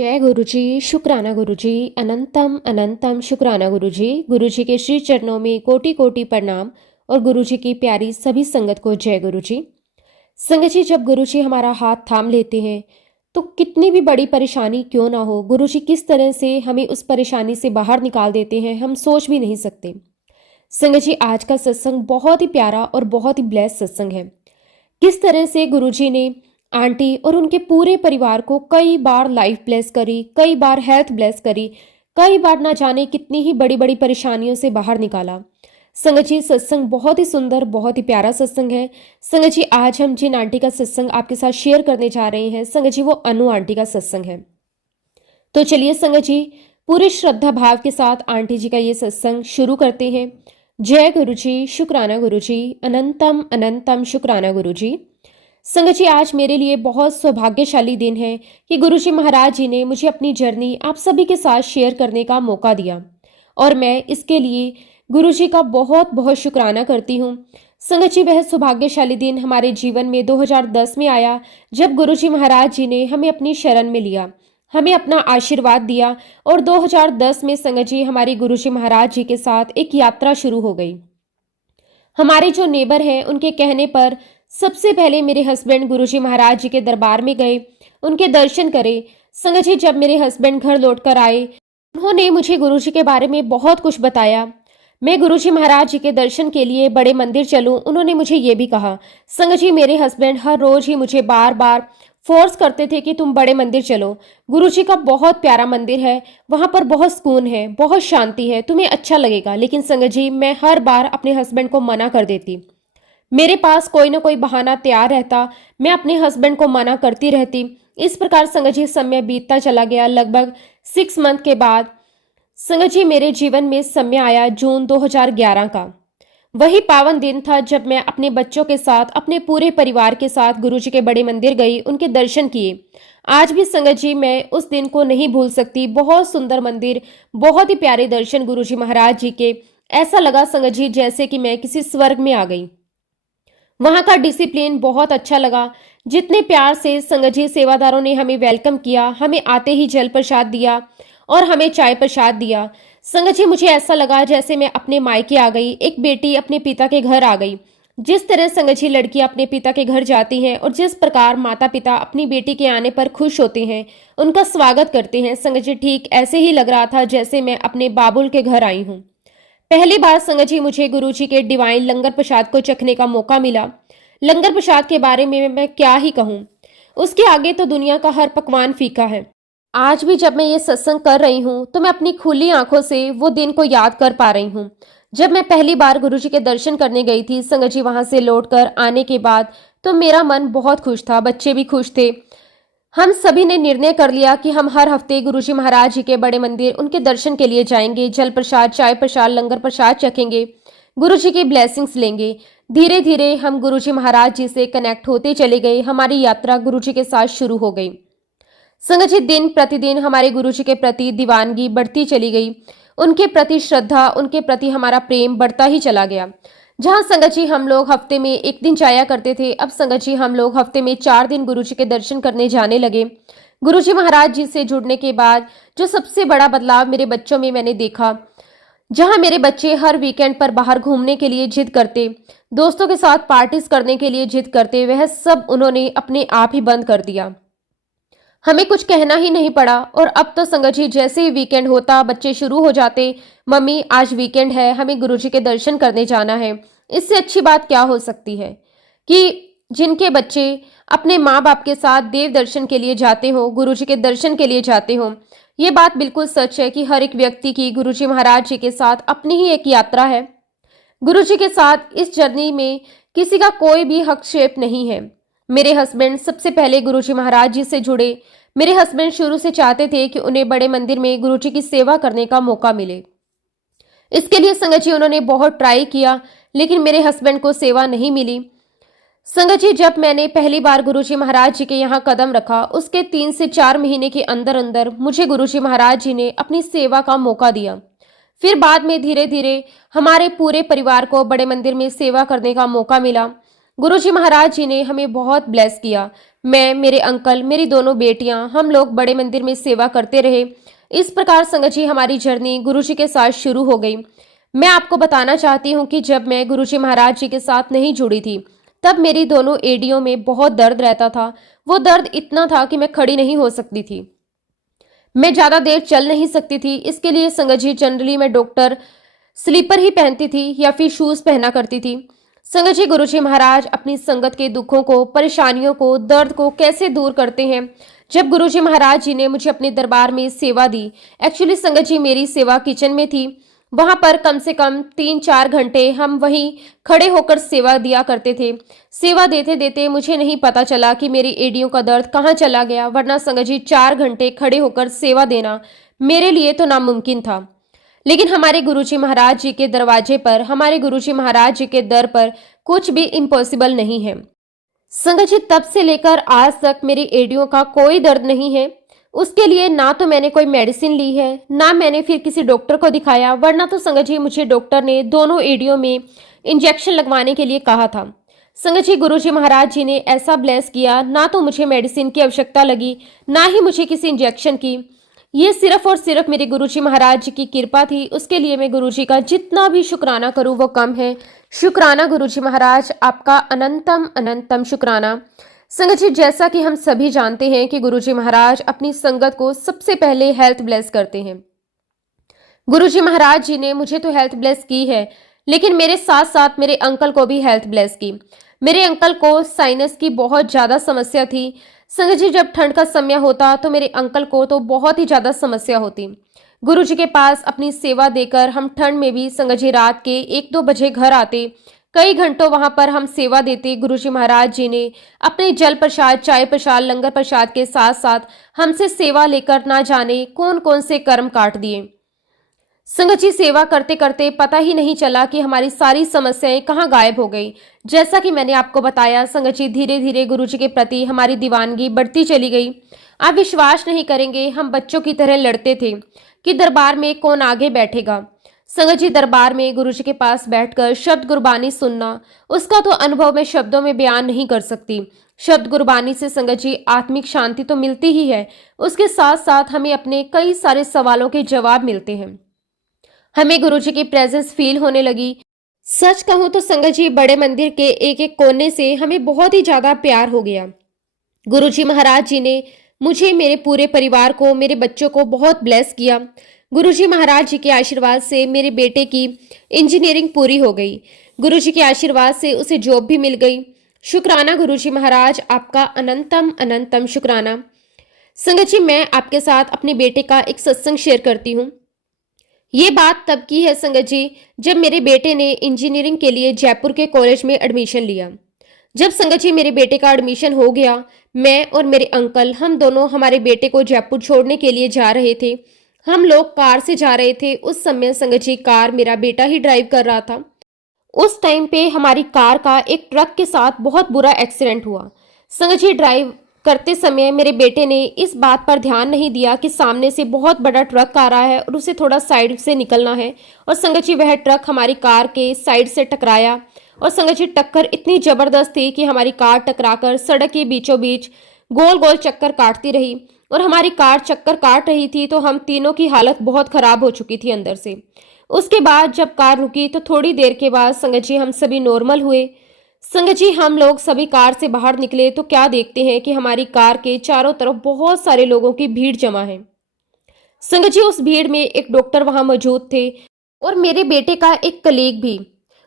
जय गुरुजी, शुक्राना गुरुजी, अनंतम अनंतम शुक्राना गुरुजी। गुरुजी के श्री चरणों में कोटि कोटि प्रणाम और गुरुजी की प्यारी सभी संगत को जय गुरुजी। संगत जी, जब गुरुजी हमारा हाथ थाम लेते हैं तो कितनी भी बड़ी परेशानी क्यों ना हो, गुरुजी किस तरह से हमें उस परेशानी से बाहर निकाल देते हैं, हम सोच भी नहीं सकते। संगत जी, आज का सत्संग बहुत ही प्यारा और बहुत ही ब्लेस सत्संग है। किस तरह से गुरुजी ने आंटी और उनके पूरे परिवार को कई बार लाइफ ब्लेस करी, कई बार हेल्थ ब्लेस करी, कई बार ना जाने कितनी ही बड़ी बड़ी परेशानियों से बाहर निकाला। संगत जी, सत्संग बहुत ही सुंदर, बहुत ही प्यारा सत्संग है। संगत जी, आज हम जिन आंटी का सत्संग आपके साथ शेयर करने जा रहे हैं, संगत जी, वो अनु आंटी का सत्संग है। तो चलिए संगत जी, पूरे श्रद्धा भाव के साथ आंटी जी का ये सत्संग शुरू करते हैं। जय गुरुजी, शुक्राना गुरुजी, अनंतम अनंतम शुक्राना गुरुजी। संगत जी, आज मेरे लिए बहुत सौभाग्यशाली दिन है कि गुरुजी महाराज जी ने मुझे अपनी जर्नी आप सभी के साथ शेयर करने का मौका दिया और मैं इसके लिए गुरुजी का बहुत बहुत शुक्राना करती हूँ। संगत जी, वह सौभाग्यशाली दिन हमारे जीवन में 2010 में आया जब गुरुजी महाराज जी ने हमें अपनी शरण में लिया, हमें अपना आशीर्वाद दिया और 2010 में संगत जी हमारी गुरुजी महाराज जी के साथ एक यात्रा शुरू हो गई। हमारे जो नेबर हैं उनके कहने पर सबसे पहले मेरे हस्बैंड गुरुजी महाराज जी के दरबार में गए, उनके दर्शन करे। संगत जी, जब मेरे हस्बैंड घर लौट कर आए, उन्होंने मुझे गुरुजी के बारे में बहुत कुछ बताया। मैं गुरुजी महाराज जी के दर्शन के लिए बड़े मंदिर चलूं, उन्होंने मुझे ये भी कहा। संगत जी, मेरे हस्बैंड हर रोज ही मुझे बार बार फोर्स करते थे कि तुम बड़े मंदिर चलो, गुरुजी का बहुत प्यारा मंदिर है, वहां पर बहुत सुकून है, बहुत शांति है, तुम्हें अच्छा लगेगा। लेकिन संगत जी, मैं हर बार अपने हस्बैंड को मना कर देती। मेरे पास कोई ना कोई बहाना तैयार रहता, मैं अपने हस्बैंड को मना करती रहती। इस प्रकार संगत जी समय बीतता चला गया। लगभग 6 मंथ के बाद संगत जी मेरे जीवन में समय आया जून 2011 का। वही पावन दिन था जब मैं अपने बच्चों के साथ, अपने पूरे परिवार के साथ गुरुजी के बड़े मंदिर गई, उनके दर्शन किए। आज भी संगत जी मैं उस दिन को नहीं भूल सकती। बहुत सुंदर मंदिर, बहुत ही प्यारे दर्शन गुरुजी महाराज जी के। ऐसा लगा संगत जी जैसे कि मैं किसी स्वर्ग में आ गई। वहां का डिसिप्लिन बहुत अच्छा लगा। जितने प्यार से संगत जी सेवादारों ने हमें वेलकम किया, हमें आते ही जल प्रसाद दिया और हमें चाय प्रसाद दिया। संगत जी, मुझे ऐसा लगा जैसे मैं अपने मायके आ गई, एक बेटी अपने पिता के घर आ गई। जिस तरह संगत जी लड़कियां अपने पिता के घर जाती हैं और जिस प्रकार माता पिता अपनी बेटी के आने पर खुश होते हैं, उनका स्वागत करते हैं, संगत जी ठीक ऐसे ही लग रहा था जैसे मैं अपने बाबुल के घर आई हूँ। पहली बार संगत जी मुझे गुरुजी के डिवाइन लंगर प्रसाद को चखने का मौका मिला। लंगर प्रसाद के बारे में मैं क्या ही कहूँ, उसके आगे तो दुनिया का हर पकवान फीका है। आज भी जब मैं ये सत्संग कर रही हूँ तो मैं अपनी खुली आंखों से वो दिन को याद कर पा रही हूँ जब मैं पहली बार गुरुजी के दर्शन करने गई थी। संगत जी, वहां से लौटकर आने के बाद तो मेरा मन बहुत खुश था, बच्चे भी खुश थे। हम सभी ने निर्णय कर लिया कि हम हर हफ्ते गुरुजी महाराज जी के बड़े मंदिर उनके दर्शन के लिए जाएंगे, जल प्रसाद, चाय प्रसाद, लंगर प्रसाद चखेंगे, गुरुजी की ब्लेसिंग्स लेंगे। धीरे धीरे हम गुरुजी महाराज जी से कनेक्ट होते चले गए। हमारी यात्रा गुरुजी के साथ शुरू हो गई। संगत जी, दिन प्रतिदिन हमारे गुरुजी के प्रति दीवानगी बढ़ती चली गई। उनके प्रति श्रद्धा, उनके प्रति हमारा प्रेम बढ़ता ही चला गया। जहां संगत जी हम लोग हफ्ते में 1 दिन जाया करते थे, अब संगत जी हम लोग हफ्ते में 4 दिन गुरुजी के दर्शन करने जाने लगे। गुरुजी महाराज जी से जुड़ने के बाद जो सबसे बड़ा बदलाव मेरे बच्चों में मैंने देखा, जहां मेरे बच्चे हर वीकेंड पर बाहर घूमने के लिए जिद करते, दोस्तों के साथ पार्टीज करने के लिए जिद करते, वह सब उन्होंने अपने आप ही बंद कर दिया। हमें कुछ कहना ही नहीं पड़ा। और अब तो संगत जी जैसे ही वीकेंड होता, बच्चे शुरू हो जाते, मम्मी आज वीकेंड है, हमें गुरुजी के दर्शन करने जाना है। इससे अच्छी बात क्या हो सकती है कि जिनके बच्चे अपने माँ बाप के साथ देव दर्शन के लिए जाते हो, गुरुजी के दर्शन के लिए जाते हो। ये बात बिल्कुल सच है कि हर एक व्यक्ति की गुरुजी महाराज जी के साथ अपनी ही एक यात्रा है। गुरुजी के साथ इस जर्नी में किसी का कोई भी हस्तक्षेप नहीं है। मेरे हस्बैंड सबसे पहले गुरुजी महाराज जी से जुड़े। मेरे हस्बैंड शुरू से चाहते थे कि उन्हें बड़े मंदिर में गुरुजी की सेवा करने का मौका मिले। इसके लिए संगत जी उन्होंने बहुत ट्राई किया, लेकिन मेरे हस्बैंड को सेवा नहीं मिली। संगत जी, जब मैंने पहली बार गुरुजी महाराज जी के यहाँ कदम रखा, उसके 3 से 4 महीने के अंदर अंदर मुझे गुरुजी महाराज जी ने अपनी सेवा का मौका दिया। फिर बाद में धीरे धीरे हमारे पूरे परिवार को बड़े मंदिर में सेवा करने का मौका मिला। गुरुजी महाराज जी ने हमें बहुत ब्लेस किया। मैं, मेरे अंकल, मेरी दोनों बेटियां, हम लोग बड़े मंदिर में सेवा करते रहे। इस प्रकार संगत जी हमारी जर्नी गुरुजी के साथ शुरू हो गई। मैं आपको बताना चाहती हूँ कि जब मैं गुरुजी महाराज जी के साथ नहीं जुड़ी थी, तब मेरी दोनों एड़ियों में बहुत दर्द रहता था। वो दर्द इतना था कि मैं खड़ी नहीं हो सकती थी। मैं ज्यादा देर चल नहीं सकती थी। इसके लिए संगत जी जनरली मैं डॉक्टर स्लीपर ही पहनती थी या फिर शूज पहना करती थी। संगत जी गुरुजी महाराज अपनी संगत के दुखों को, परेशानियों को, दर्द को कैसे दूर करते हैं। जब गुरुजी महाराज जी ने मुझे अपने दरबार में सेवा दी, एक्चुअली संगत जी मेरी सेवा किचन में थी। वहां पर कम से कम 3-4 घंटे हम वहीं खड़े होकर सेवा दिया करते थे। सेवा देते देते मुझे नहीं पता चला कि मेरी एड़ियों का दर्द कहाँ चला गया, वरना संगत जी 4 घंटे खड़े होकर सेवा देना मेरे लिए तो नामुमकिन था। लेकिन हमारे गुरुजी महाराज जी के दरवाजे पर, हमारे गुरुजी महाराज जी के दर पर कुछ भी इम्पॉसिबल नहीं है। संगत जी तब से लेकर आज तक मेरी एड़ियों का कोई दर्द नहीं है। उसके लिए ना तो मैंने कोई मेडिसिन ली है, ना मैंने फिर किसी डॉक्टर को दिखाया, वरना तो संगत जी मुझे डॉक्टर ने दोनों एड़ियों में इंजेक्शन लगवाने के लिए कहा था। संगत जी गुरुजी महाराज जी ने ऐसा ब्लेस किया, ना तो मुझे मेडिसिन की आवश्यकता लगी, ना ही मुझे किसी इंजेक्शन की। ये सिर्फ और सिर्फ मेरे गुरुजी महाराज जी की कृपा थी। उसके लिए मैं गुरुजी का जितना भी शुक्राना करूं वो कम है। शुक्राना गुरुजी महाराज, आपका अनंतम अनंतम शुक्राना। संगत जी जैसा कि हम सभी जानते हैं कि गुरुजी महाराज अपनी संगत को सबसे पहले हेल्थ ब्लेस करते हैं। गुरुजी महाराज जी ने मुझे तो हेल्थ ब्लेस की है, लेकिन मेरे साथ साथ मेरे अंकल को भी हेल्थ ब्लेस की। मेरे अंकल को साइनस की बहुत ज्यादा समस्या थी। संगत जी जब ठंड का समय होता तो मेरे अंकल को तो बहुत ही ज्यादा समस्या होती। गुरुजी के पास अपनी सेवा देकर हम ठंड में भी संगत जी रात के 1-2 बजे घर आते। कई घंटों वहां पर हम सेवा देते। गुरुजी महाराज जी ने अपने जल प्रसाद, चाय प्रसाद, लंगर प्रसाद के साथ साथ हमसे सेवा लेकर ना जाने कौन कौन से कर्म काट दिए। संगत जी सेवा करते करते पता ही नहीं चला कि हमारी सारी समस्याएं कहाँ गायब हो गई। जैसा कि मैंने आपको बताया, संगत जी धीरे धीरे गुरुजी के प्रति हमारी दीवानगी बढ़ती चली गई। आप विश्वास नहीं करेंगे, हम बच्चों की तरह लड़ते थे कि दरबार में कौन आगे बैठेगा। संगत जी दरबार में गुरुजी के पास बैठकर शब्द गुरबानी सुनना, उसका तो अनुभव मैं शब्दों में बयान नहीं कर सकती। शब्द गुरबानी से संगत जी आत्मिक शांति तो मिलती ही है, उसके साथ साथ हमें अपने कई सारे सवालों के जवाब मिलते हैं। हमें गुरुजी की प्रेजेंस फील होने लगी। सच कहूं तो संगत जी बड़े मंदिर के एक एक कोने से हमें बहुत ही ज्यादा प्यार हो गया। गुरुजी महाराज जी ने मुझे, मेरे पूरे परिवार को, मेरे बच्चों को बहुत ब्लेस किया। गुरुजी महाराज जी के आशीर्वाद से मेरे बेटे की इंजीनियरिंग पूरी हो गई। गुरुजी के आशीर्वाद से उसे जॉब भी मिल गई। शुक्राना गुरुजी महाराज, आपका अनंतम अनंतम शुक्राना। संगत जी मैं आपके साथ अपने बेटे का एक सत्संग शेयर करती हूँ। ये बात तब की है संगत जी, जब मेरे बेटे ने इंजीनियरिंग के लिए जयपुर के कॉलेज में एडमिशन लिया। जब संगत जी मेरे बेटे का एडमिशन हो गया, मैं और मेरे अंकल, हम दोनों हमारे बेटे को जयपुर छोड़ने के लिए जा रहे थे। हम लोग कार से जा रहे थे। उस समय संगत जी कार मेरा बेटा ही ड्राइव कर रहा था। उस टाइम पे हमारी कार का एक ट्रक के साथ बहुत बुरा एक्सीडेंट हुआ। संगत जी ड्राइव करते समय मेरे बेटे ने इस बात पर ध्यान नहीं दिया कि सामने से बहुत बड़ा ट्रक आ रहा है और उसे थोड़ा साइड से निकलना है। और संगत जी वह ट्रक हमारी कार के साइड से टकराया और संगत जी टक्कर इतनी जबरदस्त थी कि हमारी कार टकराकर सड़क के बीचों बीच गोल गोल चक्कर काटती रही। और हमारी कार चक्कर काट रही थी तो हम तीनों की हालत बहुत खराब हो चुकी थी अंदर से। उसके बाद जब कार रुकी तो थोड़ी देर के बाद संगत जी हम सभी नॉर्मल हुए। संगत जी हम लोग सभी कार से बाहर निकले तो क्या देखते हैं कि हमारी कार के चारों तरफ बहुत सारे लोगों की भीड़ जमा है। संगत जी उस भीड़ में एक डॉक्टर वहां मौजूद थे और मेरे बेटे का एक कलीग भी,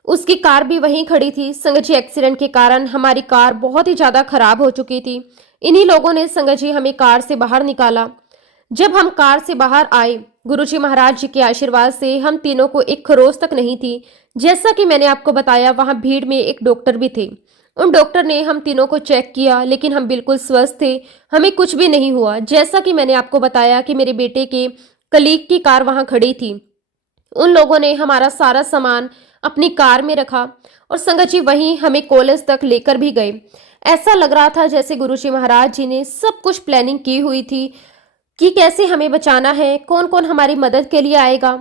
उसकी कार भी वहीं खड़ी थी। संगत जी एक्सीडेंट के कारण हमारी कार बहुत ही ज्यादा खराब हो चुकी थी। इन्हीं लोगों ने संगत जी हमें कार से बाहर निकाला। जब हम कार से बाहर आए, गुरुजी महाराज जी के आशीर्वाद से हम तीनों को एक खरोच तक नहीं थी। जैसा कि मैंने आपको बताया, वहां भीड़ में एक डॉक्टर भी थे। उन डॉक्टर ने हम तीनों को चेक किया, लेकिन हम बिल्कुल स्वस्थ थे, हमें कुछ भी नहीं हुआ। जैसा कि मैंने आपको बताया कि मेरे बेटे के कलीग की कार वहां खड़ी थी। उन लोगों ने हमारा सारा सामान अपनी कार में रखा और संगत जी वहीं हमें कॉलेज तक लेकर भी गए। ऐसा लग रहा था जैसे गुरुजी महाराज जी ने सब कुछ प्लानिंग की हुई थी कि कैसे हमें बचाना है, कौन कौन हमारी मदद के लिए आएगा।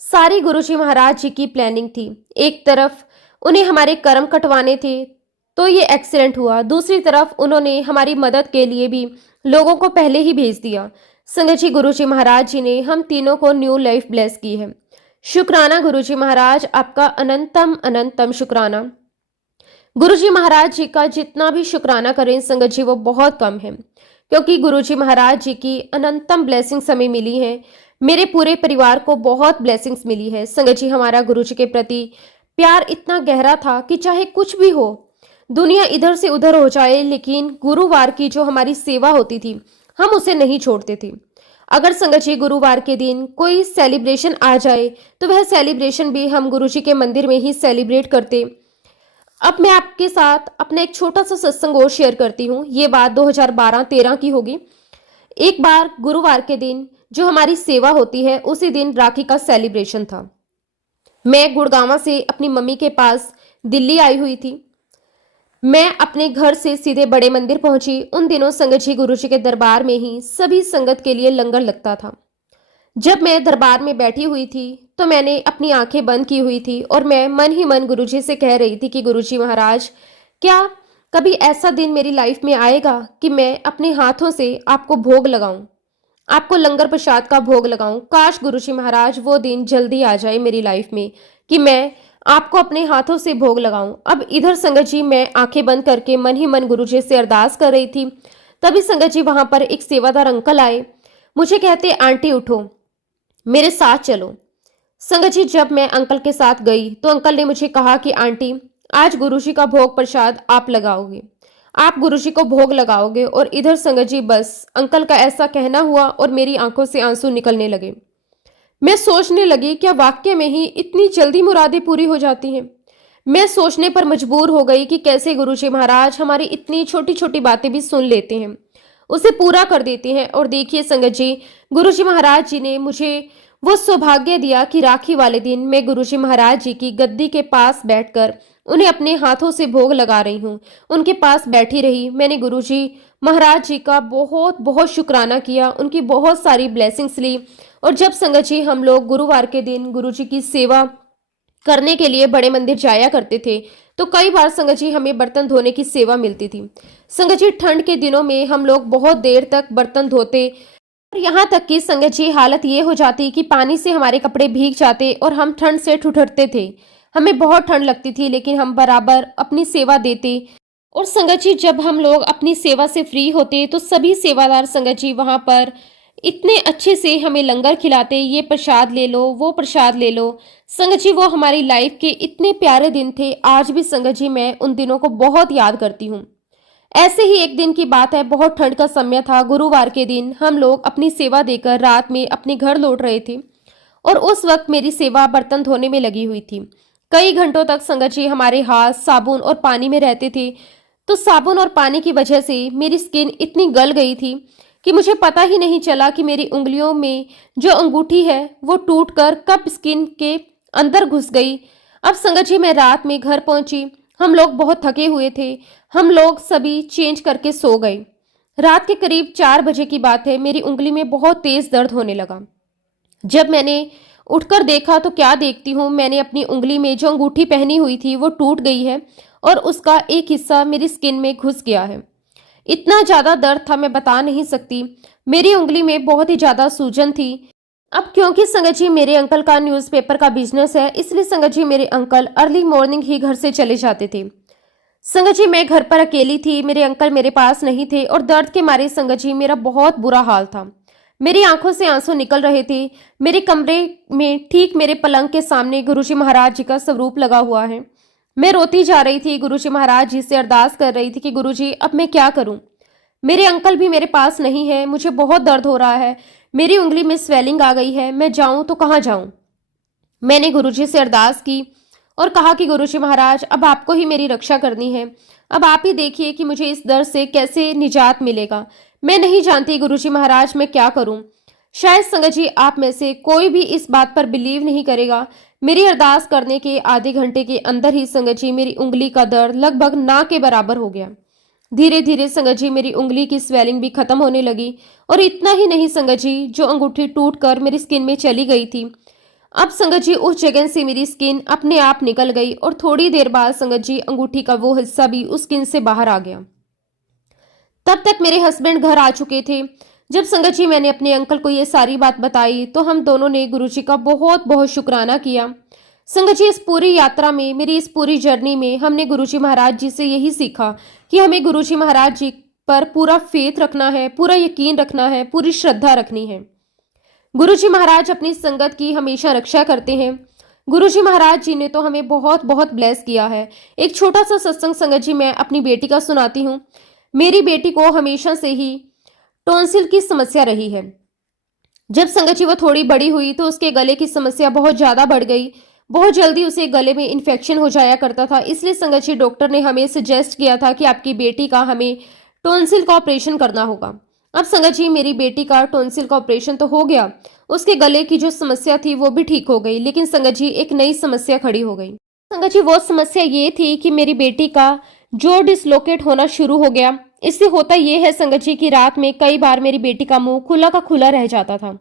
सारी गुरुजी महाराज जी की प्लानिंग थी। एक तरफ उन्हें हमारे कर्म कटवाने थे, तो ये एक्सीडेंट हुआ। दूसरी तरफ उन्होंने हमारी मदद के लिए भी लोगों को पहले ही भेज दिया। संगत जी, गुरुजी महाराज जी ने हम तीनों को न्यू लाइफ ब्लेस की है। शुक्राना गुरुजी महाराज, आपका अनंतम अनंतम शुक्राना। गुरुजी महाराज जी का जितना भी शुक्राना करें संगत जी वो बहुत कम है, क्योंकि गुरुजी महाराज जी की अनंतम ब्लेसिंग्स हमें मिली है। मेरे पूरे परिवार को बहुत ब्लेसिंग्स मिली है। संगत जी, हमारा गुरुजी के प्रति प्यार इतना गहरा था कि चाहे कुछ भी हो, दुनिया इधर से उधर हो जाए, लेकिन गुरुवार की जो हमारी सेवा होती थी हम उसे नहीं छोड़ते थे। अगर संगत जी गुरुवार के दिन कोई सेलिब्रेशन आ जाए तो वह सेलिब्रेशन भी हम गुरुजी के मंदिर में ही सेलिब्रेट करते। अब मैं आपके साथ अपना एक छोटा सा सत्संग और शेयर करती हूँ। ये बात 2012-13 की होगी। एक बार गुरुवार के दिन जो हमारी सेवा होती है उसी दिन राखी का सेलिब्रेशन था। मैं गुड़गांव से अपनी मम्मी के पास दिल्ली आई हुई थी। मैं अपने घर से सीधे बड़े मंदिर पहुंची। उन दिनों संगत जी गुरुजी के दरबार में ही सभी संगत के लिए लंगर लगता था। जब मैं दरबार में बैठी हुई थी तो मैंने अपनी आंखें बंद की हुई थी और मैं मन ही मन गुरुजी से कह रही थी कि गुरुजी महाराज, क्या कभी ऐसा दिन मेरी लाइफ में आएगा कि मैं अपने हाथों से आपको भोग लगाऊं, आपको लंगर प्रसाद का भोग लगाऊं। काश गुरुजी महाराज वो दिन जल्दी आ जाए मेरी लाइफ में कि मैं आपको अपने हाथों से भोग लगाऊं। अब इधर संगत जी मैं आंखें बंद करके मन ही मन गुरुजी से अरदास कर रही थी। तभी संगत जी वहां पर एक सेवादार अंकल आए। मुझे कहते, आंटी उठो, मेरे साथ चलो। संगत जी, जब मैं अंकल के साथ गई तो अंकल ने मुझे कहा कि आंटी, आज गुरुजी का भोग प्रसाद आप लगाओगे, आप गुरुजी को भोग लगाओगे। और इधर संगत जी बस अंकल का ऐसा कहना हुआ और मेरी आंखों से आंसू निकलने लगे। मैं सोचने लगी, क्या वाकई में ही इतनी जल्दी मुरादें पूरी हो जाती हैं। मैं सोचने पर मजबूर हो गई कि कैसे गुरुजी महाराज हमारी इतनी छोटी छोटी बातें भी सुन लेते हैं, उसे पूरा कर देते हैं। और देखिए संगत जी, गुरुजी महाराज जी ने मुझे वो सौभाग्य दिया कि राखी वाले दिन मैं गुरुजी महाराज जी की गद्दी के पास बैठकर उन्हें अपने हाथों से भोग लगा रही हूँ। उनके पास बैठी रही। मैंने गुरुजी महाराज जी का बहुत बहुत शुक्राना किया, उनकी बहुत सारी ब्लेसिंग्स ली। और जब संगत जी हम लोग गुरुवार के दिन गुरुजी की सेवा करने के लिए बड़े मंदिर जाया करते थे तो कई बार संगत जी हमें बर्तन धोने की सेवा मिलती थी। संगत जी, ठंड के दिनों में हम लोग बहुत देर तक बर्तन धोते और यहाँ तक कि संगत जी हालत ये हो जाती कि पानी से हमारे कपड़े भीग जाते और हम ठंड से ठुठरते थे। हमें बहुत ठंड लगती थी लेकिन हम बराबर अपनी सेवा देते। और संगत जी, जब हम लोग अपनी सेवा से फ्री होते तो सभी सेवादार संगत जी वहां पर इतने अच्छे से हमें लंगर खिलाते, ये प्रसाद ले लो, वो प्रसाद ले लो। संगत जी, वो हमारी लाइफ के इतने प्यारे दिन थे। आज भी संगत जी मैं उन दिनों को बहुत याद करती हूँ। ऐसे ही एक दिन की बात है, बहुत ठंड का समय था। गुरुवार के दिन हम लोग अपनी सेवा देकर रात में अपने घर लौट रहे थे और उस वक्त मेरी सेवा बर्तन धोने में लगी हुई थी। कई घंटों तक संगत जी हमारे हाथ साबुन और पानी में रहते थे। तो साबुन और पानी की वजह से मेरी स्किन इतनी गल गई थी कि मुझे पता ही नहीं चला कि मेरी उंगलियों में जो अंगूठी है वो टूटकर कब स्किन के अंदर घुस गई। अब संगत जी मैं रात में घर पहुंची। हम लोग बहुत थके हुए थे। हम लोग सभी चेंज करके सो गए। रात के करीब 4 बजे की बात है, मेरी उंगली में बहुत तेज दर्द होने लगा। जब मैंने उठकर देखा तो क्या देखती हूँ, मैंने अपनी उंगली में जो अंगूठी पहनी हुई थी वो टूट गई है और उसका एक हिस्सा मेरी स्किन में घुस गया है। इतना ज्यादा दर्द था मैं बता नहीं सकती। मेरी उंगली में बहुत ही ज्यादा सूजन थी। अब क्योंकि संगत जी मेरे अंकल का न्यूज़पेपर का बिजनेस है, इसलिए संगत जी मेरे अंकल अर्ली मॉर्निंग ही घर से चले जाते थे। संगत जी मैं घर पर अकेली थी, मेरे अंकल मेरे पास नहीं थे और दर्द के मारे संगत जी मेरा बहुत बुरा हाल था। मेरी आंखों से आंसू निकल रहे थे। मेरे कमरे में ठीक मेरे पलंग के सामने गुरुजी महाराज जी का स्वरूप लगा हुआ है। मैं रोती जा रही थी, गुरुजी महाराज जी से अरदास कर रही थी कि गुरुजी अब मैं क्या करूं। मेरे अंकल भी मेरे पास नहीं है, मुझे बहुत दर्द हो रहा है, मेरी उंगली में स्वेलिंग आ गई है, मैं जाऊं तो कहाँ जाऊं। मैंने गुरुजी से अरदास की और कहा कि गुरुजी महाराज अब आपको ही मेरी रक्षा करनी है, अब आप ही देखिए कि मुझे इस दर्द से कैसे निजात मिलेगा। मैं नहीं जानती गुरुजी महाराज मैं क्या करूं। शायद संगत जी आप में से कोई भी इस बात पर बिलीव नहीं करेगा। मेरी अरदास करने के आधे घंटे के अंदर ही संगत जी मेरी उंगली का दर्द लगभग ना के बराबर हो गया। धीरे धीरे संगत जी मेरी उंगली की स्वेलिंग भी खत्म होने लगी। और इतना ही नहीं संगत जी, जो अंगूठी टूट कर मेरी स्किन में चली गई थी, अब संगत जी उस जगह से मेरी स्किन अपने आप निकल गई और थोड़ी देर बाद संगत जी अंगूठी का वो हिस्सा भी उस स्किन से बाहर आ गया। तब तक मेरे हस्बैंड घर आ चुके थे। जब संगत जी मैंने अपने अंकल को ये सारी बात बताई तो हम दोनों ने गुरुजी का बहुत बहुत शुक्राना किया। संगत जी इस पूरी यात्रा में, मेरी इस पूरी जर्नी में हमने गुरुजी महाराज जी से यही सीखा कि हमें गुरुजी महाराज जी पर पूरा फेथ रखना है, पूरा यकीन रखना है, पूरी श्रद्धा रखनी है। गुरुजी महाराज अपनी संगत की हमेशा रक्षा करते हैं। गुरुजी महाराज जी ने तो हमें बहुत बहुत ब्लेस किया है। एक छोटा सा सत्संग संगत जी मैं अपनी बेटी का सुनाती हूँ। मेरी बेटी को हमेशा से ही टॉन्सिल की समस्या रही है। जब संगत जी वो थोड़ी बड़ी हुई तो उसके गले की समस्या बहुत ज्यादा बढ़ गई। बहुत जल्दी उसे गले में इन्फेक्शन हो जाया करता था। इसलिए संगत जी डॉक्टर ने हमें सजेस्ट किया था कि आपकी बेटी का हमें टॉन्सिल का ऑपरेशन करना होगा। अब संगत जी मेरी बेटी का टॉन्सिल का ऑपरेशन तो हो गया, उसके गले की जो समस्या थी वो भी ठीक हो गई, लेकिन संगत जी एक नई समस्या खड़ी हो गई। संगत जी वो समस्या ये थी कि मेरी बेटी का जो डिसलोकेट होना शुरू हो गया। इससे होता ये है संगत जी की रात में कई बार मेरी बेटी का मुंह खुला का खुला रह जाता था।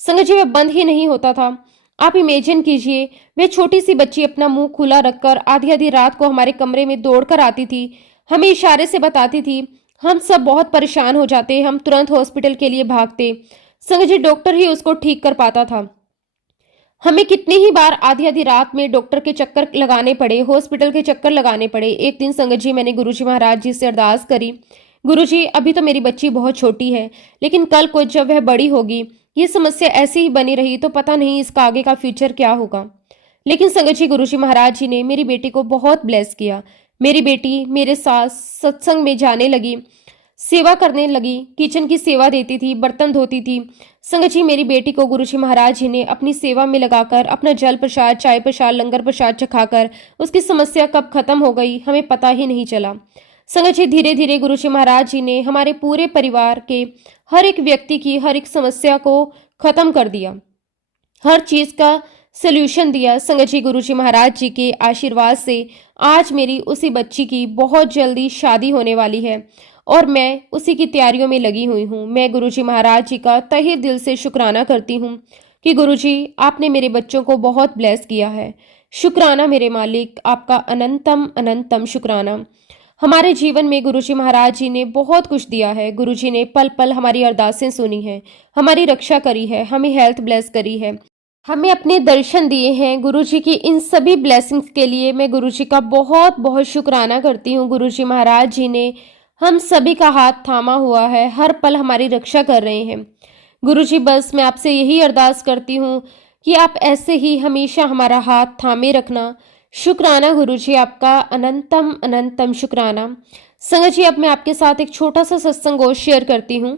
संगत जी वह बंद ही नहीं होता था। आप इमेजिन कीजिए, वह छोटी सी बच्ची अपना मुंह खुला रखकर आधी आधी रात को हमारे कमरे में दौड़कर आती थी, हमें इशारे से बताती थी। हम सब बहुत परेशान हो जाते, हम तुरंत हॉस्पिटल के लिए भागते। संगत जी डॉक्टर ही उसको ठीक कर पाता था। हमें कितनी ही बार आधी आधी रात में डॉक्टर के चक्कर लगाने पड़े, हॉस्पिटल के चक्कर लगाने पड़े। एक दिन संगत जी मैंने गुरुजी महाराज जी से अरदास करी, गुरुजी अभी तो मेरी बच्ची बहुत छोटी है, लेकिन कल को जब वह बड़ी होगी, ये समस्या ऐसी ही बनी रही तो पता नहीं इसका आगे का फ्यूचर क्या होगा। लेकिन संगत जी गुरुजी महाराज जी ने मेरी बेटी को बहुत ब्लेस किया। मेरी बेटी मेरे साथ सत्संग में जाने लगी, सेवा करने लगी, किचन की सेवा देती थी, बर्तन धोती थी। संगत जी मेरी बेटी को गुरुजी महाराज जी ने अपनी सेवा में लगाकर अपना जल प्रसाद, चाय प्रसाद, लंगर प्रसाद चखाकर उसकी समस्या कब खत्म हो गई हमें पता ही नहीं चला। संगत जी धीरे धीरे गुरुजी महाराज जी ने हमारे पूरे परिवार के हर एक व्यक्ति की हर एक समस्या को खत्म कर दिया, हर चीज का सोल्यूशन दिया। संगत जी गुरुजी महाराज जी के आशीर्वाद से आज मेरी उसी बच्ची की बहुत जल्दी शादी होने वाली है और मैं उसी की तैयारियों में लगी हुई हूँ। मैं गुरुजी महाराज जी का तहे दिल से शुक्राना करती हूँ कि गुरुजी आपने मेरे बच्चों को बहुत ब्लेस किया है। शुक्राना मेरे मालिक, आपका अनंतम अनंतम शुक्राना। हमारे जीवन में गुरुजी महाराज जी ने बहुत कुछ दिया है। गुरुजी ने पल पल हमारी अरदासें सुनी हैं, हमारी रक्षा करी है, हमें हेल्थ ब्लेस करी है, हमें अपने दर्शन दिए हैं। गुरुजी की इन सभी ब्लेसिंग्स के लिए मैं गुरुजी का बहुत बहुत शुक्राना करती हूँ। गुरुजी महाराज जी ने हम सभी का हाथ थामा हुआ है, हर पल हमारी रक्षा कर रहे हैं। गुरुजी बस मैं आपसे यही अरदास करती हूँ कि आप ऐसे ही हमेशा हमारा हाथ थामे रखना। शुक्राना गुरुजी, आपका अनंतम अनंतम शुक्राना। संगत जी अब मैं आपके साथ एक छोटा सा सत्संग और शेयर करती हूँ।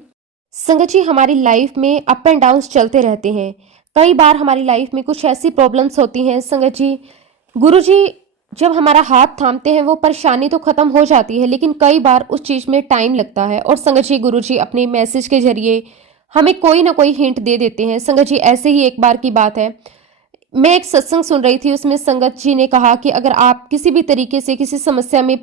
संगत जी हमारी लाइफ में अप एंड डाउन्स चलते रहते हैं। कई बार हमारी लाइफ में कुछ ऐसी प्रॉब्लम्स होती हैं संगत जी, गुरुजी जब हमारा हाथ थामते हैं वो परेशानी तो खत्म हो जाती है, लेकिन कई बार उस चीज में टाइम लगता है। और संगत जी गुरुजी अपने मैसेज के जरिए हमें कोई ना कोई हिंट दे देते हैं। संगत जी ऐसे ही एक बार की बात है, मैं एक सत्संग सुन रही थी, उसमें संगत जी ने कहा कि अगर आप किसी भी तरीके से किसी समस्या में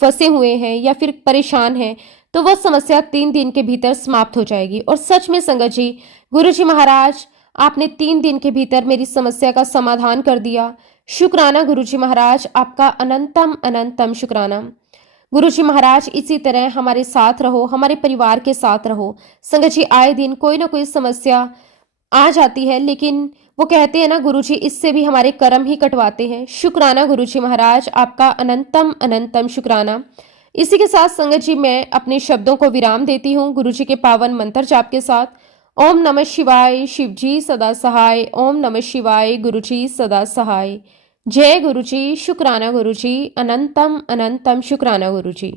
फंसे हुए हैं या फिर परेशान हैं तो वह समस्या 3 दिन के भीतर समाप्त हो जाएगी। और सच में संगत जी गुरुजी महाराज आपने 3 दिन के भीतर मेरी समस्या का समाधान कर दिया। शुक्राना गुरुजी महाराज, आपका अनंतम अनंतम शुक्राना। गुरुजी महाराज इसी तरह हमारे साथ रहो, हमारे परिवार के साथ रहो। संगत जी आए दिन कोई ना कोई समस्या आ जाती है, लेकिन वो कहते हैं ना गुरुजी इससे भी हमारे कर्म ही कटवाते हैं। शुक्राना गुरुजी महाराज, आपका अनंतम अनंतम शुक्राना। इसी के साथ संगत जी मैं अपने शब्दों को विराम देती हूँ गुरुजी के पावन मंत्र जाप के साथ। ओम नमः शिवाय, शिवजी सदा सहाय। ओम नमः शिवाय, गुरुजी सदा सहाय। जय गुरुजी, शुक्राना गुरुजी, अनंतम अनंतम शुक्राना गुरुजी।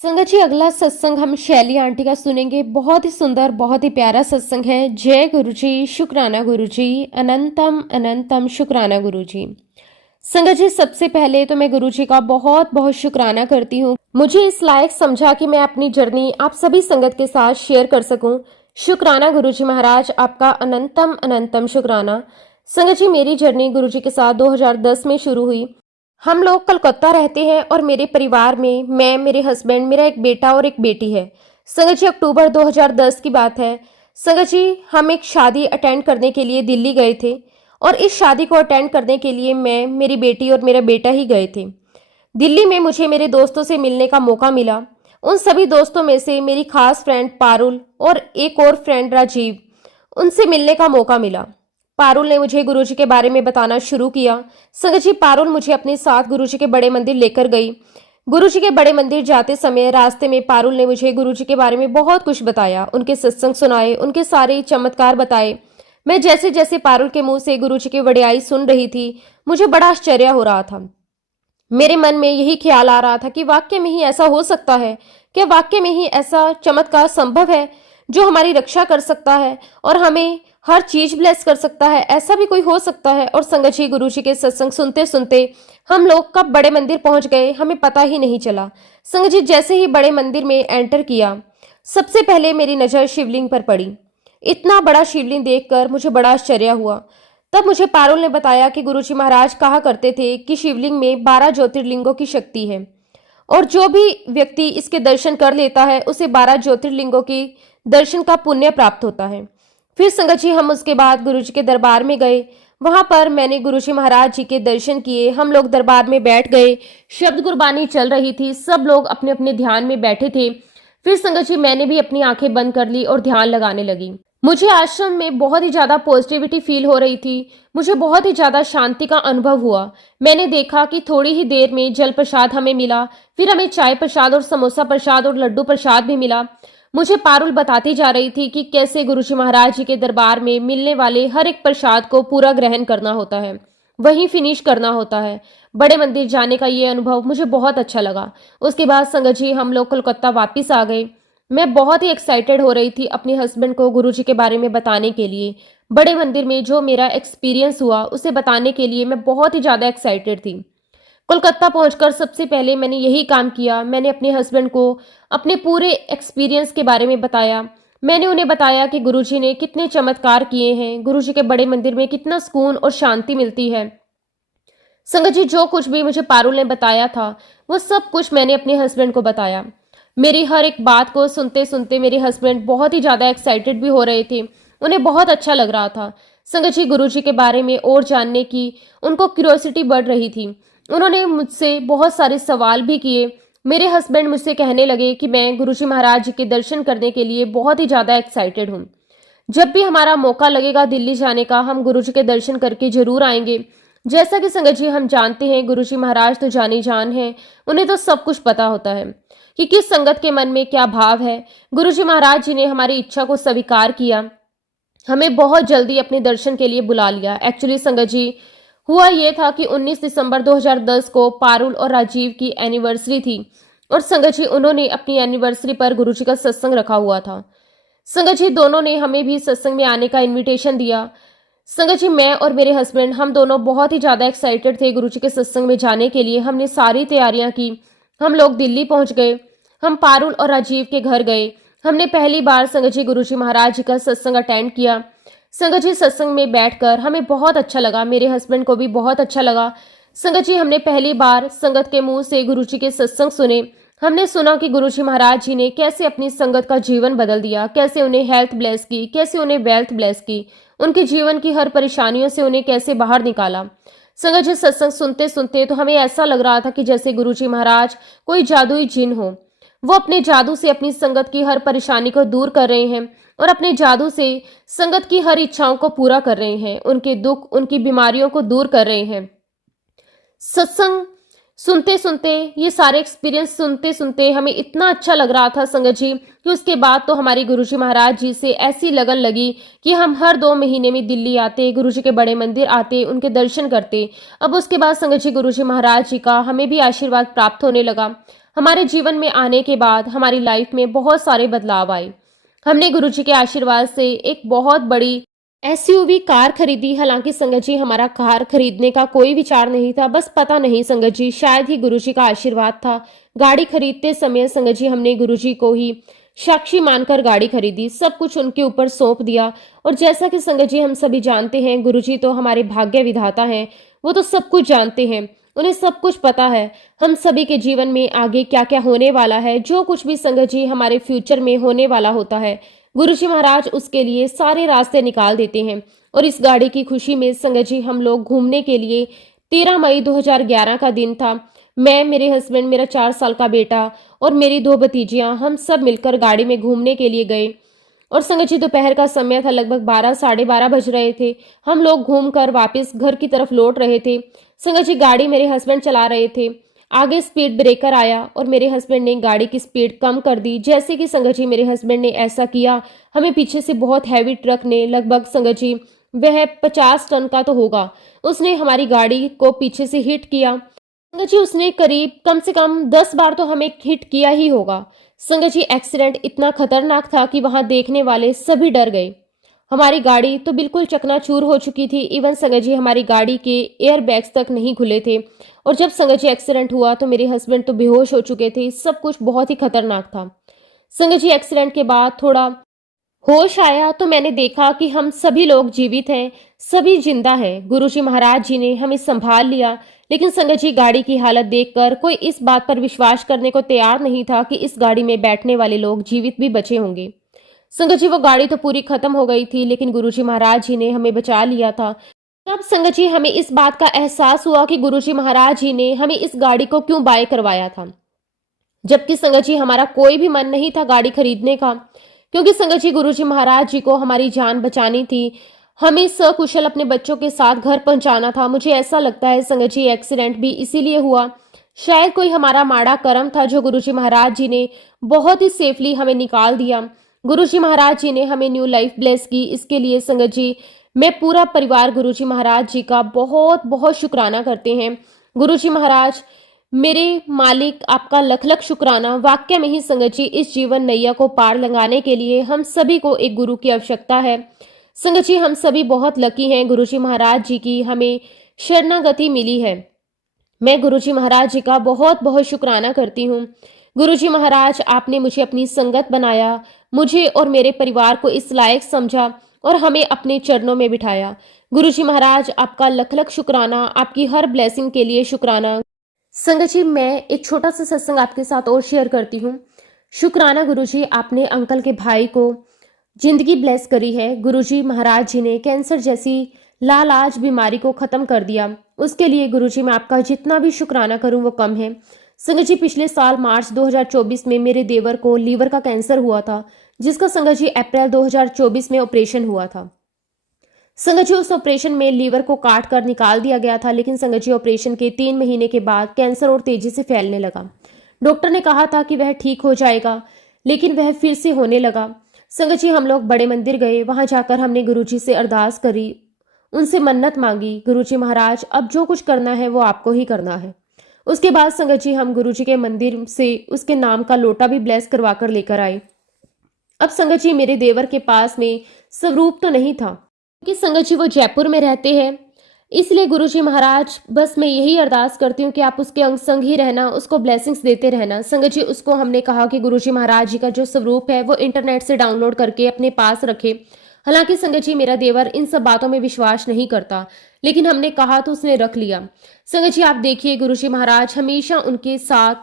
संगत जी अगला सत्संग हम शैली आंटी का सुनेंगे। बहुत ही सुंदर, बहुत ही प्यारा सत्संग है। जय गुरुजी, शुक्राना गुरुजी, अनंतम अनंतम शुक्राना गुरुजी। संगत जी सबसे पहले तो मैं गुरुजी का बहुत बहुत शुक्राना करती हूँ, मुझे इस लायक समझा कि मैं अपनी जर्नी आप सभी संगत के साथ शेयर कर सकूं। शुक्राना गुरुजी महाराज, आपका अनंतम अनंतम शुक्राना। संगत जी मेरी जर्नी गुरुजी के साथ 2010 में शुरू हुई। हम लोग कलकत्ता रहते हैं और मेरे परिवार में मैं, मेरे हस्बैंड, मेरा एक बेटा और एक बेटी है। संगत जी अक्टूबर 2010 की बात है। संगत जी हम एक शादी अटेंड करने के लिए दिल्ली गए थे और इस शादी को अटेंड करने के लिए मैं, मेरी बेटी और मेरा बेटा ही गए थे। दिल्ली में मुझे मेरे दोस्तों से मिलने का मौका मिला। उन सभी दोस्तों में से मेरी खास फ्रेंड पारुल और एक और फ्रेंड राजीव, उनसे मिलने का मौका मिला। पारुल ने मुझे गुरुजी के बारे में बताना शुरू किया। संगत जी, पारुल मुझे अपने साथ गुरुजी के बड़े मंदिर लेकर गई। गुरुजी के बड़े मंदिर जाते समय रास्ते में पारुल ने मुझे गुरुजी के बारे में बहुत कुछ बताया, उनके सत्संग सुनाए, उनके सारे चमत्कार बताए। मैं जैसे जैसे पारुल के मुंह से गुरुजी की वडियाई सुन रही थी, मुझे बड़ा आश्चर्य हो रहा था। मेरे मन में यही ख्याल आ रहा था कि वाकई में ही ऐसा हो सकता है, क्या वाकई में ही ऐसा चमत्कार संभव है जो हमारी रक्षा कर सकता है और हमें हर चीज ब्लेस कर सकता है? ऐसा भी कोई हो सकता है? और संगत जी, गुरुजी के सत्संग सुनते सुनते हम लोग कब बड़े मंदिर पहुंच गए हमें पता ही नहीं चला। संगत जी, जैसे ही बड़े मंदिर में एंटर किया, सबसे पहले मेरी नजर शिवलिंग पर पड़ी। इतना बड़ा शिवलिंग देखकर मुझे बड़ा आश्चर्य हुआ। तब मुझे पारुल ने बताया कि गुरुजी महाराज कहा करते थे कि शिवलिंग में 12 ज्योतिर्लिंगों की शक्ति है और जो भी व्यक्ति इसके दर्शन कर लेता है उसे 12 ज्योतिर्लिंगों की दर्शन का पुण्य प्राप्त होता है। फिर संगत जी, हम उसके बाद गुरुजी के दरबार में गए। वहां पर मैंने गुरुजी महाराज जी के दर्शन किए। हम लोग दरबार में बैठ गए। शब्द गुरबानी चल रही थी, सब लोग अपने अपने ध्यान में बैठे थे। फिर संगत जी, मैंने भी अपनी आंखें बंद कर ली और ध्यान लगाने लगी। मुझे आश्रम में बहुत ही ज्यादा पॉजिटिविटी फील हो रही थी। मुझे बहुत ही ज्यादा शांति का अनुभव हुआ। मैंने देखा कि थोड़ी ही देर में जल प्रसाद हमें मिला, फिर हमें चाय प्रसाद और समोसा प्रसाद और लड्डू प्रसाद भी मिला। मुझे पारुल बताती जा रही थी कि कैसे गुरुजी महाराज जी के दरबार में मिलने वाले हर एक प्रसाद को पूरा ग्रहण करना होता है, वहीं फिनिश करना होता है। बड़े मंदिर जाने का ये अनुभव मुझे बहुत अच्छा लगा। उसके बाद संगत जी, हम लोग कोलकाता वापस आ गए। मैं बहुत ही एक्साइटेड हो रही थी अपने हस्बैंड को गुरुजी के बारे में बताने के लिए। बड़े मंदिर में जो मेरा एक्सपीरियंस हुआ उसे बताने के लिए मैं बहुत ही ज़्यादा एक्साइटेड थी। कोलकाता पहुंचकर सबसे पहले मैंने यही काम किया। मैंने अपने हस्बैंड को अपने पूरे एक्सपीरियंस के बारे में बताया। मैंने उन्हें बताया कि गुरुजी ने कितने चमत्कार किए हैं, गुरुजी के बड़े मंदिर में कितना सुकून और शांति मिलती है। संगत जी, जो कुछ भी मुझे पारुल ने बताया था वो सब कुछ मैंने अपने हस्बैंड को बताया। मेरी हर एक बात को सुनते सुनते मेरे हस्बैंड बहुत ही ज़्यादा एक्साइटेड भी हो रहे थे। उन्हें बहुत अच्छा लग रहा था। संगत जी, गुरुजी के बारे में और जानने की उनको क्यूरियोसिटी बढ़ रही थी। उन्होंने मुझसे बहुत सारे सवाल भी किए। मेरे हस्बैंड मुझसे कहने लगे कि मैं गुरुजी महाराज जी के दर्शन करने के लिए बहुत ही ज़्यादा एक्साइटेड हूँ। जब भी हमारा मौका लगेगा दिल्ली जाने का, हम गुरुजी के दर्शन करके जरूर आएंगे। जैसा कि संगत जी, हम जानते हैं गुरुजी महाराज तो जानी जान है, उन्हें तो सब कुछ पता होता है कि किस संगत के मन में क्या भाव है। गुरुजी महाराज जी ने हमारी इच्छा को स्वीकार किया, हमें बहुत जल्दी अपने दर्शन के लिए बुला लिया। एक्चुअली संगत जी, हुआ ये था कि 19 दिसंबर 2010 को पारुल और राजीव की एनिवर्सरी थी और संगत जी, उन्होंने अपनी एनिवर्सरी पर गुरुजी का सत्संग रखा हुआ था। संगत जी, दोनों ने हमें भी सत्संग में आने का इन्विटेशन दिया। संगत जी, मैं और मेरे हस्बैंड, हम दोनों बहुत ही ज़्यादा एक्साइटेड थे गुरुजी के सत्संग में जाने के लिए। हमने सारी तैयारियां की। हम लोग दिल्ली पहुंच गए। हम पारुल और राजीव के घर गए। हमने पहली बार संगत जी गुरुजी महाराज जी का सत्संग अटेंड किया। संगत जी, सत्संग में बैठकर हमें बहुत अच्छा लगा, मेरे हस्बैंड को भी बहुत अच्छा लगा। संगत जी, हमने पहली बार संगत के मुंह से गुरुजी के सत्संग सुने। हमने सुना कि गुरुजी महाराज जी ने कैसे अपनी संगत का जीवन बदल दिया, कैसे उन्हें हेल्थ ब्लेस की, कैसे उन्हें वेल्थ ब्लेस की, उनके जीवन की हर परेशानियों से उन्हें कैसे बाहर निकाला। संगत जी, सत्संग सुनते सुनते तो हमें ऐसा लग रहा था कि जैसे गुरुजी महाराज कोई जादुई जिन हो। वो अपने जादू से अपनी संगत की हर परेशानी को दूर कर रहे हैं और अपने जादू से संगत की हर इच्छाओं को पूरा कर रहे हैं, उनके दुख, उनकी बीमारियों को दूर कर रहे हैं। सत्संग सुनते सुनते, ये सारे एक्सपीरियंस सुनते सुनते हमें इतना अच्छा लग रहा था संगत जी कि उसके बाद तो हमारी गुरुजी महाराज जी से ऐसी लगन लगी कि हम हर 2 महीने में दिल्ली आते, गुरुजी के बड़े मंदिर आते, उनके दर्शन करते। अब उसके बाद संगत जी, गुरुजी महाराज जी का हमें भी आशीर्वाद प्राप्त होने लगा। हमारे जीवन में आने के बाद हमारी लाइफ में बहुत सारे बदलाव आए। हमने गुरुजी के आशीर्वाद से एक बहुत बड़ी एसयूवी कार खरीदी। हालांकि संगत जी, हमारा कार खरीदने का कोई विचार नहीं था, बस पता नहीं संगत जी, शायद ही गुरुजी का आशीर्वाद था। गाड़ी खरीदते समय संगत जी, हमने गुरुजी को ही साक्षी मानकर गाड़ी खरीदी, सब कुछ उनके ऊपर सौंप दिया। और जैसा कि संगत जी, हम सभी जानते हैं गुरुजी तो हमारे भाग्य विधाता हैं, वो तो सब कुछ जानते हैं, उन्हें सब कुछ पता है हम सभी के जीवन में आगे क्या क्या होने वाला है। जो कुछ भी संगत जी हमारे फ्यूचर में होने वाला होता है गुरुजी महाराज उसके लिए सारे रास्ते निकाल देते हैं और इस गाड़ी की खुशी में संगत जी हम लोग घूमने के लिए 13 मई 2011 का दिन था। मैं, मेरे हस्बैंड, मेरा 4 साल का बेटा और मेरी 2 भतीजियां हम सब मिलकर गाड़ी में घूमने के लिए गए। और संगत जी दोपहर का समय था, लगभग 12 साढ़े 12 बज रहे थे। हम लोग घूमकर वापस घर की तरफ लौट रहे थे। संगत जी गाड़ी मेरे हस्बैंड चला रहे थे। आगे स्पीड ब्रेकर आया और मेरे हस्बैंड ने गाड़ी की स्पीड कम कर दी। जैसे कि संगत जी मेरे हस्बैंड ने ऐसा किया, हमें पीछे से बहुत हैवी ट्रक ने, लगभग संगत जी वह 50 टन का तो होगा, उसने हमारी गाड़ी को पीछे से हिट किया। संगत जी उसने करीब कम से कम 10 बार तो हमें हिट किया ही होगा। संगत जी एक्सीडेंट इतना खतरनाक था कि वहां देखने वाले सभी डर गए। हमारी गाड़ी तो बिल्कुल चकनाचूर हो चुकी थी। इवन संगत जी हमारी गाड़ी के एयर बैग्स तक नहीं खुले थे। और जब संगत जी एक्सीडेंट हुआ तो मेरे हस्बैंड तो बेहोश हो चुके थे। सब कुछ बहुत ही खतरनाक था। संगत जी एक्सीडेंट के बाद थोड़ा होश आया तो मैंने देखा कि हम सभी लोग जीवित हैं, सभी जिंदा हैं। गुरुजी महाराज जी ने हमें संभाल लिया। लेकिन संगत जी गाड़ी की हालत देखकर कोई इस बात पर विश्वास करने को तैयार नहीं था कि इस गाड़ी में बैठने वाले लोग जीवित भी बचे होंगे। संगत जी वो गाड़ी तो पूरी खत्म हो गई थी, लेकिन गुरुजी महाराज जी ने हमें बचा लिया था। तब संगत जी हमें इस बात का एहसास हुआ कि गुरुजी महाराज जी ने हमें इस गाड़ी को क्यों बाय करवाया था, जबकि संगत जी हमारा कोई भी मन नहीं था गाड़ी खरीदने का। क्योंकि संगत जी गुरुजी महाराज जी को हमारी जान बचानी थी, हमें सकुशल अपने बच्चों के साथ घर पहुंचाना था। मुझे ऐसा लगता है संगत जी एक्सीडेंट भी इसीलिए हुआ। शायद कोई हमारा माड़ा कर्म था जो गुरुजी महाराज जी ने बहुत ही सेफली हमें निकाल दिया। गुरुजी महाराज जी ने हमें न्यू लाइफ ब्लेस की। इसके लिए संगत जी मैं पूरा परिवार गुरुजी महाराज जी का बहुत बहुत शुक्राना करते हैं। गुरुजी महाराज मेरे मालिक, आपका लख लख शुक्राना। वाक्य में ही संगत जी इस जीवन नैया को पार लगाने के लिए हम सभी को एक गुरु की आवश्यकता है। संगत जी हम सभी बहुत लकी हैं, गुरुजी महाराज जी की हमें शरणागति मिली है। मैं गुरुजी महाराज जी का बहुत बहुत शुक्राना करती हूँ। गुरुजी महाराज आपने मुझे अपनी संगत बनाया, मुझे और मेरे परिवार को इस लायक समझा और हमें अपने चरणों में बिठाया। गुरुजी महाराज आपका लख लख शुक्राना, आपकी हर ब्लेसिंग के लिए शुक्राना। संगत जी मैं एक छोटा सा सत्संग आपके साथ और शेयर करती हूँ। शुक्राना गुरुजी, आपने अंकल के भाई को जिंदगी ब्लेस करी है। गुरुजी महाराज जी ने कैंसर जैसी लालाज बीमारी को खत्म कर दिया। उसके लिए गुरुजी मैं आपका जितना भी शुक्राना करूं वो कम है। संगत जी पिछले साल मार्च 2024 में मेरे देवर को लीवर का कैंसर हुआ था, जिसका संगत जी अप्रैल 2024 में ऑपरेशन हुआ था। संगत जी उस ऑपरेशन में लीवर को काट कर निकाल दिया गया था, लेकिन संगत जी ऑपरेशन के 3 महीने के बाद कैंसर और तेजी से फैलने लगा। डॉक्टर ने कहा था कि वह ठीक हो जाएगा, लेकिन वह फिर से होने लगा। संगत जी हम लोग बड़े मंदिर गए, वहां जाकर हमने गुरुजी से अरदास करी, उनसे मन्नत मांगी, गुरुजी महाराज अब जो कुछ करना है वो आपको ही करना है। उसके बाद संगत जी हम गुरुजी के मंदिर से उसके नाम का लोटा भी ब्लेस करवा कर लेकर आए। अब संगत जी मेरे देवर के पास में स्वरूप तो नहीं था, क्योंकि संगत जी वो जयपुर में रहते हैं। इसलिए गुरुजी महाराज बस मैं यही अरदास करती हूँ कि आप उसके अंग संग ही रहना, उसको ब्लेसिंग्स देते रहना। संगत जी उसको हमने कहा कि गुरुजी महाराज जी का जो स्वरूप है वो इंटरनेट से डाउनलोड करके अपने पास रखे। हालांकि संगत जी मेरा देवर इन सब बातों में विश्वास नहीं करता, लेकिन हमने कहा तो उसने रख लिया। संगत जी आप देखिए गुरुजी महाराज हमेशा उनके साथ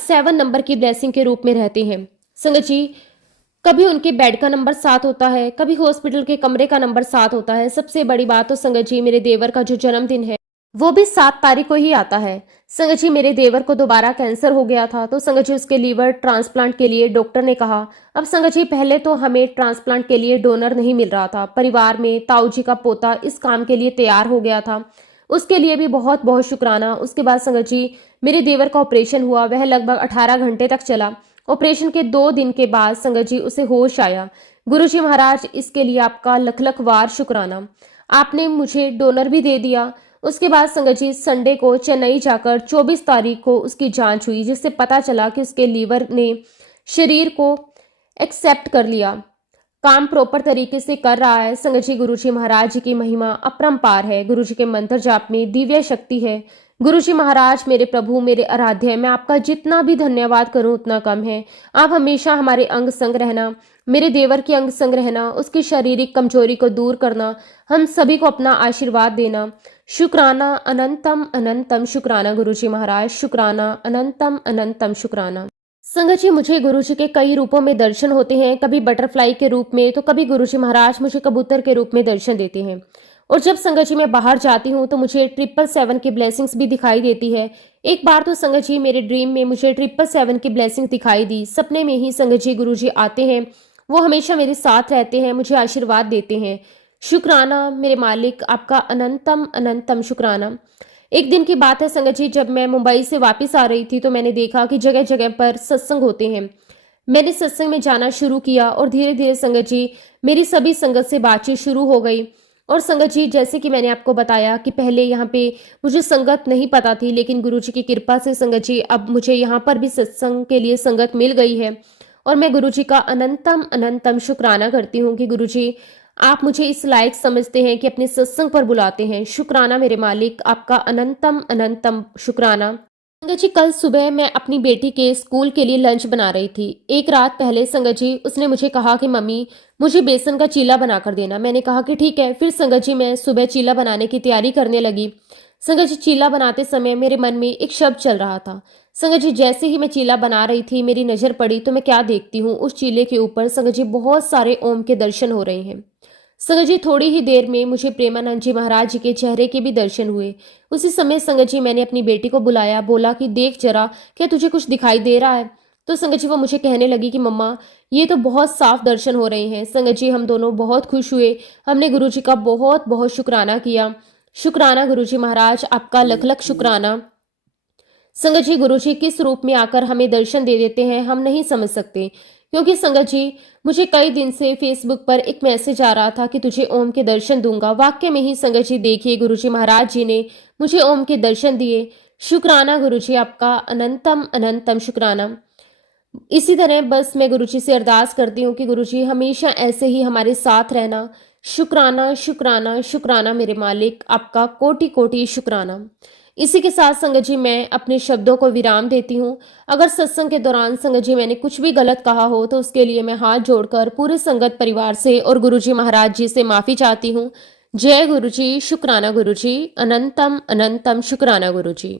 7 नंबर की ब्लेसिंग के रूप में रहते हैं। संगत जी कभी उनके बेड का नंबर 7 होता है, कभी हॉस्पिटल के कमरे का नंबर 7 होता है। सबसे बड़ी बात तो संगत जी मेरे देवर का जो जन्मदिन है वो भी 7 तारीख को ही आता है। संगत जी मेरे देवर को दोबारा कैंसर हो गया था, तो संगत जी उसके लीवर ट्रांसप्लांट के लिए डॉक्टर ने कहा। अब संगत जी पहले तो हमें ट्रांसप्लांट के लिए डोनर नहीं मिल रहा था। परिवार में ताऊ जी का पोता इस काम के लिए तैयार हो गया था, उसके लिए भी बहुत बहुत शुक्राना। उसके बाद संगत जी मेरे देवर का ऑपरेशन हुआ, वह लगभग 18 घंटे तक चला। ऑपरेशन के 2 दिन के बाद संगत जी उसे होश आया। गुरुजी महाराज इसके लिए आपका लख लख वार शुक्राना। आपने मुझे डोनर भी दे दिया। उसके बाद संगत जी संडे को चेन्नई जाकर 24 तारीख को उसकी जांच हुई, जिससे पता चला कि उसके लीवर ने शरीर को एक्सेप्ट कर लिया, काम प्रॉपर तरीके से कर रहा है। संगत जी गुरुजी महाराज जी की महिमा अपरंपार है। गुरुजी के मंत्र जाप में दिव्य शक्ति है। गुरुजी महाराज मेरे प्रभु, मेरे आराध्य, मैं आपका जितना भी धन्यवाद करूं उतना कम है। आप हमेशा हमारे अंग संग रहना, मेरे देवर के अंग संग रहना, उसकी शारीरिक कमजोरी को दूर करना, हम सभी को अपना आशीर्वाद देना। शुक्राना अनंतम अनंतम शुक्राना गुरुजी महाराज, शुक्राना अनंतम अनंतम शुक्राना। संगत जी, मुझे गुरुजी के कई रूपों में दर्शन होते हैं, कभी बटरफ्लाई के रूप में, तो कभी गुरुजी महाराज मुझे कबूतर के रूप में दर्शन देते हैं। और जब संगत जी मैं बाहर जाती हूँ तो मुझे 777 की ब्लेसिंग्स भी दिखाई देती है। एक बार तो संगत जी मेरे ड्रीम में मुझे 777 की ब्लेसिंग दिखाई दी। सपने में ही संगत जी गुरुजी आते हैं, वो हमेशा मेरे साथ रहते हैं, मुझे आशीर्वाद देते हैं। शुक्राना मेरे मालिक, आपका अनंतम अनंतम शुक्राना। एक दिन की बात है संगत जी, जब मैं मुंबई से वापस आ रही थी तो मैंने देखा कि जगह जगह पर सत्संग होते हैं। मैंने सत्संग में जाना शुरू किया और धीरे धीरे संगत जी मेरी सभी संगत से बातचीत शुरू हो गई। और संगत जी, जैसे कि मैंने आपको बताया कि पहले यहाँ पे मुझे संगत नहीं पता थी, लेकिन गुरु जी की कृपा से संगत जी अब मुझे यहाँ पर भी सत्संग के लिए संगत मिल गई है। और मैं गुरु जी का अनंतम अनंतम शुक्राना करती हूँ कि गुरु जी आप मुझे इस लायक समझते हैं कि अपने सत्संग पर बुलाते हैं। शुक्राना मेरे मालिक, आपका अनंतम अनंतम शुक्राना। संगत जी, कल सुबह मैं अपनी बेटी के स्कूल के लिए लंच बना रही थी। एक रात पहले संगत जी उसने मुझे कहा कि मम्मी मुझे बेसन का चीला बनाकर देना। मैंने कहा कि ठीक है। फिर संगत जी मैं सुबह चीला बनाने की तैयारी करने लगी। संगत जी, चीला बनाते समय मेरे मन में एक शब्द चल रहा था। संगत जी, जैसे ही मैं चीला बना रही थी मेरी नजर पड़ी तो मैं क्या देखती हूँ, उस चीले के ऊपर संगत जी बहुत सारे ओम के दर्शन हो रहे हैं। संगत जी, थोड़ी ही देर में मुझे प्रेमानंद जी महाराज जी के चेहरे के भी दर्शन हुए। उसी समय संगत जी मैंने अपनी बेटी को बुलाया, बोला कि देख जरा, क्या तुझे कुछ दिखाई दे रहा है? तो संगत जी वो मुझे कहने लगी कि मम्मा ये तो बहुत साफ दर्शन हो रहे हैं। संगत जी हम दोनों बहुत खुश हुए। हमने गुरु जी का बहुत बहुत शुक्राना किया। शुक्राना गुरु जी महाराज, आपका लख लख शुक्राना। संगत जी गुरुजी किस रूप में आकर हमें दर्शन दे देते हैं हम नहीं समझ सकते, क्योंकि संगत जी मुझे कई दिन से फेसबुक पर एक मैसेज आ रहा था कि तुझे ओम के दर्शन दूंगा। वाक्य में ही संगत जी देखिए गुरुजी महाराज जी ने मुझे ओम के दर्शन दिए। शुक्राना गुरुजी, आपका अनंतम अनंतम शुक्राना। इसी तरह बस मैं गुरुजी से अरदास करती हूँ कि गुरुजी हमेशा ऐसे ही हमारे साथ रहना। शुक्राना शुक्राना शुक्राना मेरे मालिक, आपका कोटि कोटि शुक्राना। इसी के साथ संगत जी मैं अपने शब्दों को विराम देती हूँ। अगर सत्संग के दौरान संगत जी मैंने कुछ भी गलत कहा हो तो उसके लिए मैं हाथ जोड़कर पूरे संगत परिवार से और गुरुजी महाराज जी से माफी चाहती हूँ। जय गुरुजी, शुक्राना गुरुजी, अनंतम अनंतम शुक्राना गुरुजी।